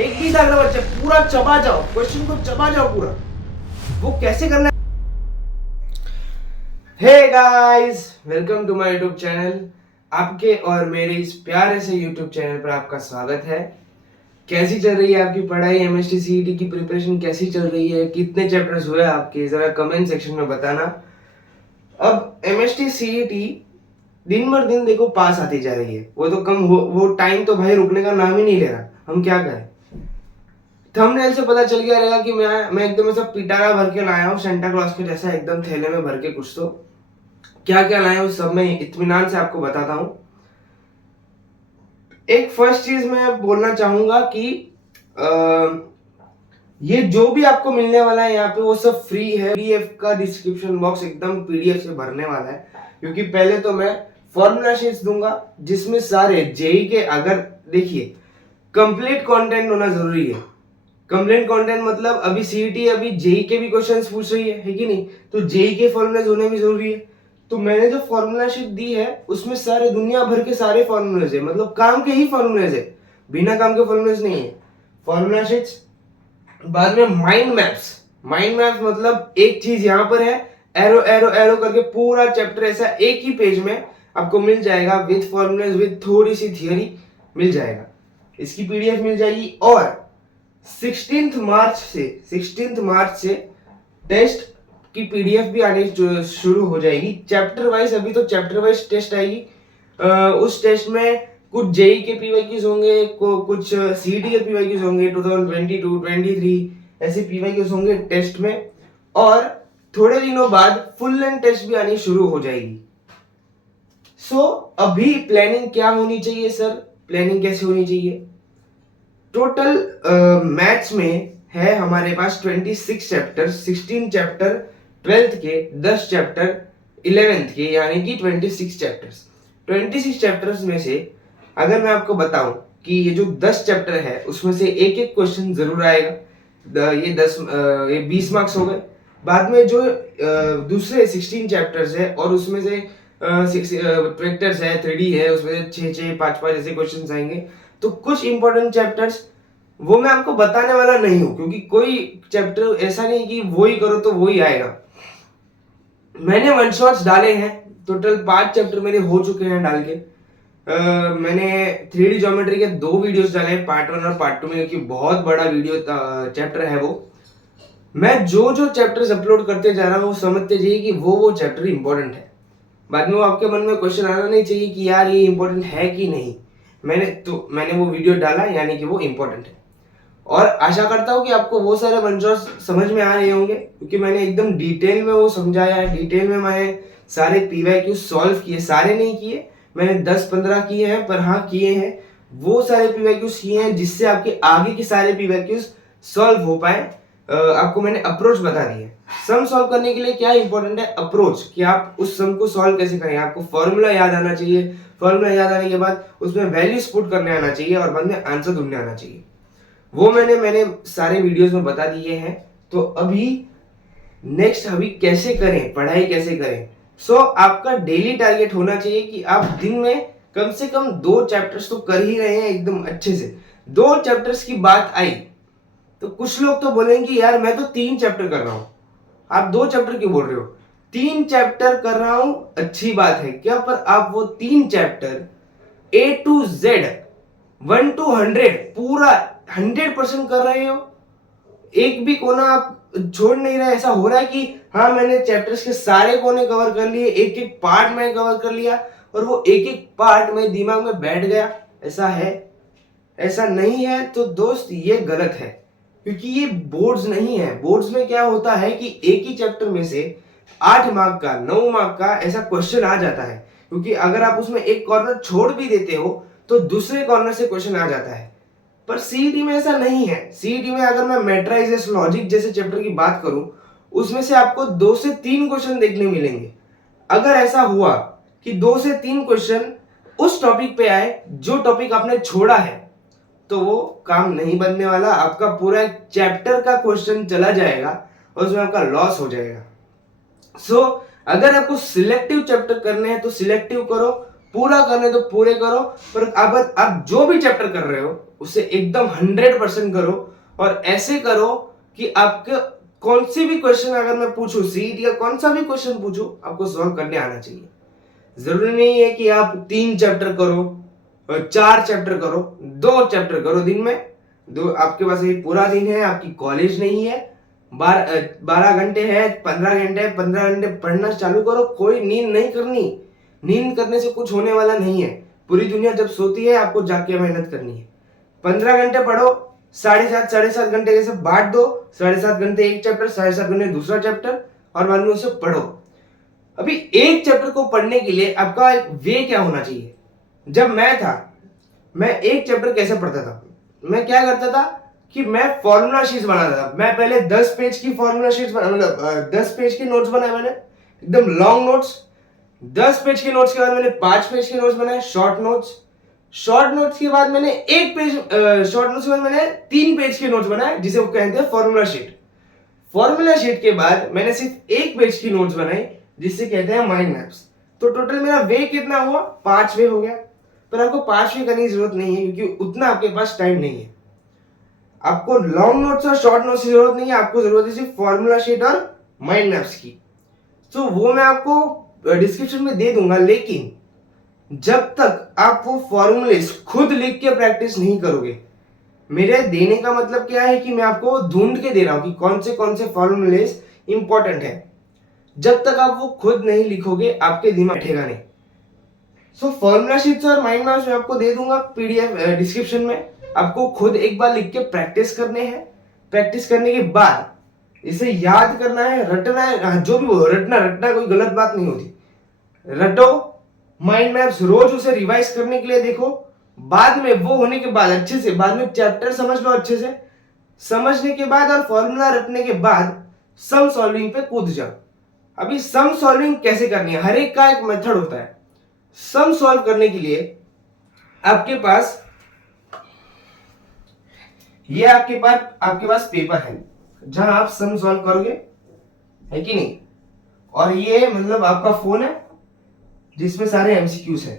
एक भी दाग ना बचे, पूरा चबा जाओ, क्वेश्चन को चबा जाओ पूरा। वो कैसे करना है? Hey guys, welcome to my YouTube channel. आपके और मेरे इस प्यारे से यूट्यूब चैनल पर आपका स्वागत है। कैसी चल रही है आपकी पढ़ाई? एमएसटी सीईटी की प्रिपरेशन कैसी चल रही है? कितने चैप्टर्स हुए आपके? जरा कमेंट सेक्शन में बताना। अब एमएसटी सीईटी दिन भर दिन देखो पास आती जा रही है। वो तो कम वो टाइम तो भाई रुकने का नाम ही नहीं ले रहा। हम क्या करें? थंबनेल से पता चल गया रहेगा कि मैं एकदम ऐसा पिटारा भर के लाया हूँ, सेंटा क्लॉज के जैसा एकदम थैले में भर के। कुछ तो क्या क्या लाया हूँ सब मैं इत्मीनान से आपको बताता हूँ। एक फर्स्ट चीज मैं बोलना चाहूंगा कि ये जो भी आपको मिलने वाला है यहाँ पे वो सब फ्री है। पीडीएफ का डिस्क्रिप्शन बॉक्स एकदम पीडीएफ से भरने वाला है, क्योंकि पहले तो मैं फॉर्मूला शीट्स दूंगा जिसमें सारे जेई के, अगर देखिए कंप्लीट कंटेंट होना जरूरी है। कंप्लीट कंटेंट मतलब अभी सीईटी अभी जेई के भी क्वेश्चंस पूछ रही है कि नहीं, तो जेई के फॉर्मूलाज होने भी जरूरी है। तो मैंने जो फॉर्मूला शीट दी है उसमें सारे दुनिया भर के सारे फॉर्मूलाज है, मतलब काम के ही फॉर्मूलाज है, बिना काम के फॉर्मूलाज नहीं है। फॉर्मूला शीट्स, बाद में माइंड मैप्स। माइंड मैप्स मतलब एक चीज यहाँ पर है, एरो एरो एरो करके पूरा चैप्टर ऐसा एक ही पेज में आपको मिल जाएगा, विद फॉर्मूलाज, विद थोड़ी सी थियरी मिल जाएगा। इसकी पीडीएफ मिल जाएगी। और 16 मार्च से टेस्ट की पीडीएफ भी आनी शुरू हो जाएगी, चैप्टर वाइज। अभी तो चैप्टर वाइज टेस्ट आएगी। उस टेस्ट में कुछ जेई के पीवाईक्यूज होंगे, कुछ सीईटी के पीवाईक्यूज होंगे, 2022 23 ऐसे पीवाईक्यूज होंगे टेस्ट में। और थोड़े दिनों बाद फुल लेंथ टेस्ट भी आनी शुरू हो जाएगी। सो अभी प्लानिंग क्या होनी चाहिए सर? प्लानिंग कैसे होनी चाहिए? टोटल मैथ्स में है हमारे पास 26 चैप्टर, 16 चैप्टर 12th के, 10 चैप्टर 11th के, यानी कि 26 चैप्टर्स। 26 चैप्टर्स में से अगर मैं आपको बताऊं कि ये जो 10 चैप्टर है उसमें से एक एक क्वेश्चन जरूर आएगा। ये 20 मार्क्स हो गए। बाद में जो दूसरे 16 चैप्टर्स है और उसमें से वेक्टर्स है, 3D है, उसमें से 6 5 ऐसे क्वेश्चन आएंगे। तो कुछ इंपॉर्टेंट चैप्टर्स वो मैं आपको बताने वाला नहीं हूं, क्योंकि कोई चैप्टर ऐसा नहीं कि वो ही करो तो वो ही आएगा। मैंने वन शॉट्स डाले हैं, टोटल 5 चैप्टर मेरे हो चुके हैं डाल के। मैंने 3D ज्योमेट्री के 2 वीडियोस डाले हैं, पार्ट 1 और पार्ट 2 में, क्योंकि बहुत बड़ा वीडियो चैप्टर है वो। मैं जो जो चैप्टर्स अपलोड करते जा रहा हूँ वो समझते जाइए कि वो चैप्टर इंपॉर्टेंट है। बाद में वो आपके मन में क्वेश्चन आना नहीं चाहिए कि यार ये इंपॉर्टेंट है कि नहीं। मैंने वो वीडियो डाला, यानी कि वो इंपॉर्टेंट है। और आशा करता हूँ कि आपको वो सारे वन शॉट्स समझ में आ रहे होंगे, क्योंकि मैंने एकदम डिटेल में वो समझाया है। डिटेल में मैंने सारे पीवाईक्यू सॉल्व किए, सारे नहीं किए, मैंने 10-15 किए हैं, पर हाँ किए हैं। वो सारे पीवाईक्यूज किए हैं जिससे आपके आगे के सारे पीवाईक्यूज सॉल्व हो पाए। आपको मैंने अप्रोच बता दी है। सम सॉल्व करने के लिए क्या इंपॉर्टेंट है? अप्रोच, कि आप उस सम को सॉल्व कैसे करें। आपको फॉर्मूला याद आना चाहिए, फॉर्मूला याद आने के बाद उसमें वैल्यूज पुट करने आना चाहिए और बाद में आंसर ढूंढने आना चाहिए। वो मैंने सारे वीडियोस में बता दिए हैं। तो अभी नेक्स्ट अभी कैसे करें, पढ़ाई कैसे करें? सो आपका डेली टारगेट होना चाहिए कि आप दिन में कम से कम 2 चैप्टर्स तो कर ही रहे हैं एकदम अच्छे से। 2 चैप्टर्स की बात आई तो कुछ लोग तो बोलेंगे यार मैं तो 3 चैप्टर कर रहा हूं। आप 2 चैप्टर क्यों बोल रहे हो? 3 चैप्टर कर रहा हूं, अच्छी बात है क्या, पर आप वो 3 chapter A to Z 1 to 100 पूरा 100% कर रहे हो? एक भी कोना आप छोड़ नहीं रहे? ऐसा हो रहा है कि हाँ मैंने चैप्टर्स के सारे कोने कवर कर लिए, एक एक पार्ट में कवर कर लिया और वो एक एक पार्ट में दिमाग में बैठ गया, ऐसा है? ऐसा नहीं है तो दोस्त ये गलत है, क्योंकि ये बोर्ड्स नहीं है। बोर्ड्स में क्या होता है कि एक ही चैप्टर में से 8 मार्क का, 9 मार्क का ऐसा क्वेश्चन आ जाता है, क्योंकि अगर आप उसमें एक कॉर्नर छोड़ भी देते हो तो दूसरे कॉर्नर से क्वेश्चन आ जाता है। पर सीईटी में ऐसा नहीं है। सीईटी में अगर मैं मैट्राइजेस, लॉजिक जैसे चैप्टर की बात करूं, उसमें से आपको 2 से 3 क्वेश्चन देखने मिलेंगे। अगर ऐसा हुआ कि 2 से 3 क्वेश्चन उस टॉपिक पे आए जो टॉपिक आपने छोड़ा है, तो वो काम नहीं बनने वाला। आपका पूरा चैप्टर का क्वेश्चन चला जाएगा और उसमें आपका लॉस हो जाएगा। सो अगर आपको सिलेक्टिव चैप्टर करने हैं तो सिलेक्टिव करो, पूरा करने तो पूरे करो, पर अब आप जो भी चैप्टर कर रहे हो उसे एकदम 100% करो, और ऐसे करो कि आपके कौन सी भी क्वेश्चन अगर मैं पूछूं, सीट या कौन सा भी क्वेश्चन पूछूं, आपको सॉल्व करने आना चाहिए। जरूरी नहीं है कि आप 3 चैप्टर करो, 4 चैप्टर करो, 2 चैप्टर करो दिन में। दो, आपके पास ये पूरा दिन है, आपकी कॉलेज नहीं है, 12 घंटे है, 15 घंटे पढ़ना चालू करो। कोई नींद नहीं करनी, नींद करने से कुछ होने वाला नहीं है। पूरी दुनिया जब सोती है आपको जाग के मेहनत करनी है। 15 घंटे पढ़ो, 7.5 घंटे कैसे बांट दो, 7.5 घंटे एक चैप्टर, 7.5 घंटे दूसरा चैप्टर, और बाद में उसे पढ़ो। अभी एक चैप्टर को पढ़ने के लिए आपका एक वे क्या होना चाहिए। जब मैं था, मैं एक चैप्टर कैसे पढ़ता था, मैं क्या करता था कि मैं फॉर्मूला शीट्स बनाता था। मैं पहले 10 पेज की फॉर्मूला शीट्स मतलब 10 पेज के नोट्स बनाए मैंने, एकदम लॉन्ग नोट्स। 10 पेज के नोट्स के बाद मैंने 5 पेज के नोट्स बनाए, शॉर्ट नोट्स। शॉर्ट नोट्स के बाद मैंने 1 पेज, शॉर्ट नोट्स के बाद मैंने 3 पेज के नोट्स बनाए, जिसे वो कहते हैं फॉर्मूला शीट। फॉर्मूला शीट के बाद मैंने सिर्फ 1 पेज की नोट्स बनाई, जिसे कहते हैं माइंड मैप्स। तो टोटल मेरा वे कितना हुआ, 5 वे हो गया। पर आपको 5 वे करने की जरूरत नहीं है, क्योंकि उतना आपके पास टाइम नहीं है। आपको लॉन्ग नोट्स और शॉर्ट नोट्स की जरूरत नहीं है, आपको जरूरत है सिर्फ फॉर्मूला शीट और माइंड मैप्स की। तो वो मैं आपको डिस्क्रिप्शन में दे दूंगा, लेकिन जब तक आप वो फॉर्मूलेस खुद लिख के प्रैक्टिस नहीं करोगे, मेरे देने का मतलब क्या है कि मैं आपको ढूंढ के दे रहा हूं कि कौन से फॉर्मूलेस इंपॉर्टेंट है। जब तक आप वो खुद नहीं लिखोगे, आपके दिमाग बैठेगा नहीं। सो फॉर्मूला शीट्स और माइंड मैप्स मैं आपको दे दूंगा पीडीएफ डिस्क्रिप्शन में। आपको खुद एक बार लिख के प्रैक्टिस करने हैं। प्रैक्टिस करने के बाद इसे याद करना है, रटना है। जो भी हो, रटना कोई गलत बात नहीं होती। रटो माइंड मैप्स, रोज उसे रिवाइज करने के लिए देखो। बाद में वो होने के बाद अच्छे से, बाद में चैप्टर समझ लो अच्छे से। समझने के बाद और फॉर्मूला रटने के बाद सम सॉल्विंग पे कूद जाओ। अभी सम सॉल्विंग कैसे करनी है, हर एक का एक मेथड होता है। सम सॉल्व करने के लिए आपके पास आपके पास पेपर है, जहां आप सम सॉल्व करोगे, है कि नहीं। और ये मतलब आपका फोन है, जिसमें सारे एमसीक्यूज है।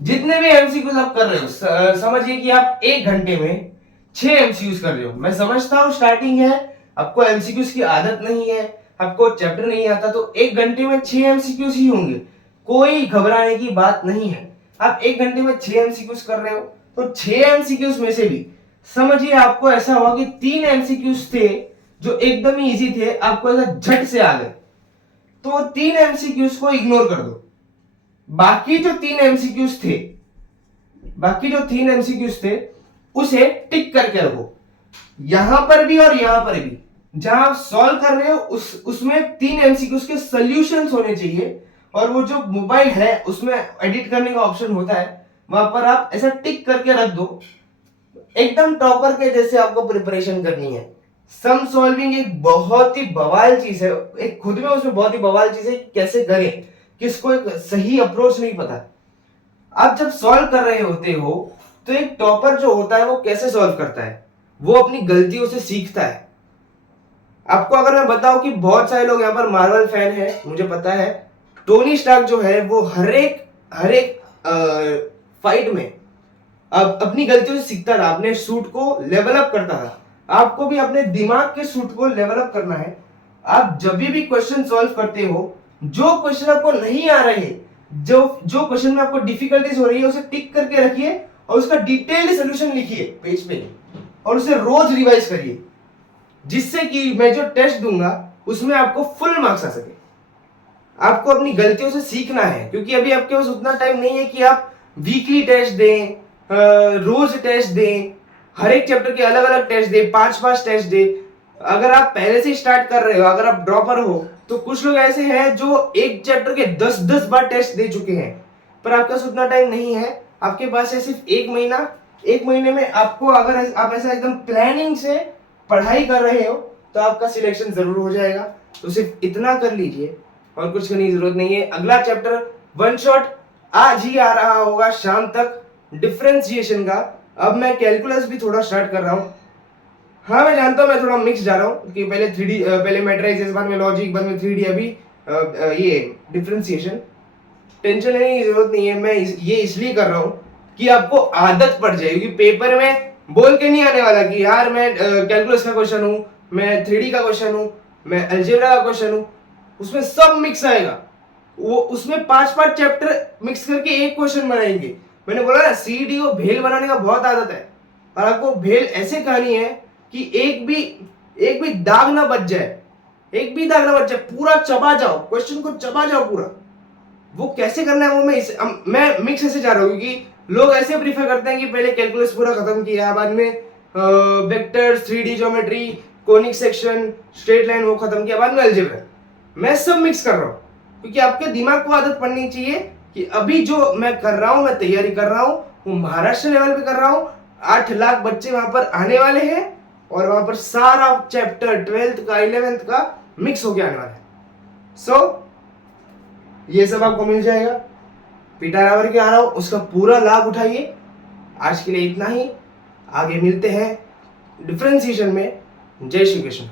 जितने भी एमसीक्यूज आप कर रहे हो, समझिए कि आप 1 घंटे में 6 एमसीक्यूज कर रहे हो। मैं समझता हूं स्टार्टिंग है, आपको एमसीक्यूज की आदत नहीं है, आपको चैप्टर नहीं आता, तो 1 घंटे में 6 एमसीक्यूज ही होंगे। कोई घबराने की बात नहीं है। आप 1 घंटे में 6 एमसीक्यूज कर रहे हो, तो 6 एमसीक्यूज में से भी समझिए आपको ऐसा हुआ कि 3 एमसीक्यूज थे जो एकदम ही इजी थे, आपको ऐसा झट से आ गए, तो 3 एमसीक्यूज को इग्नोर कर दो। बाकी जो 3 एमसीक्यूज थे उसे टिक करके रखो, यहां पर भी और यहां पर भी। जहां आप सॉल्व कर रहे हो उसमें 3 एमसीक्यूज के सॉल्यूशंस होने चाहिए, और वो जो मोबाइल है उसमें एडिट करने का ऑप्शन होता है, वहां पर आप ऐसा टिक करके रख दो। एकदम टॉपर के जैसे आपको प्रिपरेशन करनी है। सम सॉल्विंग एक बहुत ही बवाल चीज है, एक खुद में उसमें बहुत ही बवाल चीज है। कैसे करें, किसको एक सही अप्रोच नहीं पता। आप जब सॉल्व कर रहे होते हो, तो एक टॉपर जो होता है वो कैसे सॉल्व करता है, वो अपनी गलतियों से सीखता है। आपको अगर मैं बताऊं कि बहुत सारे लोग यहाँ पर मार्वल फैन है, मुझे पता है। टोनी स्टार्क जो है वो हर एक फाइट में अब अपनी गलतियों से सीखता था, अपने सूट को लेवल अप करता था। आपको भी अपने दिमाग के सूट को लेवल अप करना है। आप जब भी क्वेश्चन सॉल्व करते हो, जो क्वेश्चन आपको नहीं आ रहे, जो क्वेश्चन में आपको डिफिकल्टीज हो रही है, उसे टिक करके रखिए और उसका डिटेल्ड सोल्यूशन लिखिए पेज पे, और उसे रोज रिवाइज करिए, जिससे कि मैं जो टेस्ट दूंगा उसमें आपको फुल मार्क्स आ सके। आपको अपनी गलतियों से सीखना है, क्योंकि अभी आपके पास उतना टाइम नहीं है कि आप वीकली टेस्ट दें, रोज टेस्ट दें, हर एक चैप्टर के अलग अलग टेस्ट दें, 5 टेस्ट दें। अगर आप पहले से स्टार्ट कर रहे हो, अगर आप ड्रॉपर हो, तो कुछ लोग ऐसे हैं जो एक चैप्टर के 10 बार टेस्ट दे चुके हैं, पर आपके पास उतना टाइम नहीं है। आपके पास है सिर्फ 1 महीना। 1 महीने में आपको, अगर आप ऐसा एकदम प्लानिंग से पढ़ाई कर रहे हो, तो आपका सिलेक्शन जरूर हो जाएगा। तो सिर्फ इतना कर लीजिए और कुछ करने की जरूरत नहीं है। अगला चैप्टर वन शॉट आज ही आ रहा होगा शाम तक, डिफरेंशिएशन का। अब मैं कैलकुलस भी थोड़ा स्टार्ट कर रहा हूँ। हाँ मैं जानता हूँ मैं थोड़ा मिक्स जा रहा हूँ कि पहले मैट्रिसेस, बाद में लॉजिक, बाद में 3D। अभी ये डिफ्रेंसिएशन, टेंशन लेने की जरूरत नहीं है। मैं ये इसलिए कर रहा हूँ कि आपको आदत पड़ जाएगी। पेपर में बोल के नहीं आने वाला कि यार मैं कैलकुलस का क्वेश्चन हूँ, मैं 3D का क्वेश्चन हूँ, मैं अलजेब्रा का क्वेश्चन हूँ। उसमें सब मिक्स आएगा। वो उसमें 5-5 चैप्टर मिक्स करके एक क्वेश्चन बनाएंगे। मैंने बोला ना, सीडी को भेल बनाने का बहुत आदत है, और आपको भेल ऐसे कहानी है कि एक भी दाग ना बच जाए, एक भी दाग ना बच जाए, पूरा चबा जाओ, क्वेश्चन को चबा जाओ पूरा। वो कैसे करना है वो मैं मिक्स ऐसे जा रहा हूँ, क्योंकि लोग ऐसे प्रीफर करते हैं कि पहले कैलकुलस पूरा खत्म किया, बाद में vectors, 3D geometry, conic section, straight line वो खत्म किया, बाद में अलजेब्रा। मैं सब मिक्स कर रहा हूँ क्योंकि आपके दिमाग को आदत पड़नी चाहिए कि अभी जो मैं कर रहा हूँ, मैं तैयारी कर रहा हूँ, वो महाराष्ट्र लेवल पे कर रहा हूँ। 8 लाख बच्चे वहां पर आने वाले हैं और वहां पर सारा चैप्टर 12th का 11th का मिक्स होके आने वाला है। सो ये सब आपको मिल जाएगा। पीटारावर के आ रहा हूं, उसका पूरा लाभ उठाइए। आज के लिए इतना ही, आगे मिलते हैं डिफरेंशिएशन में। जय श्री कृष्ण।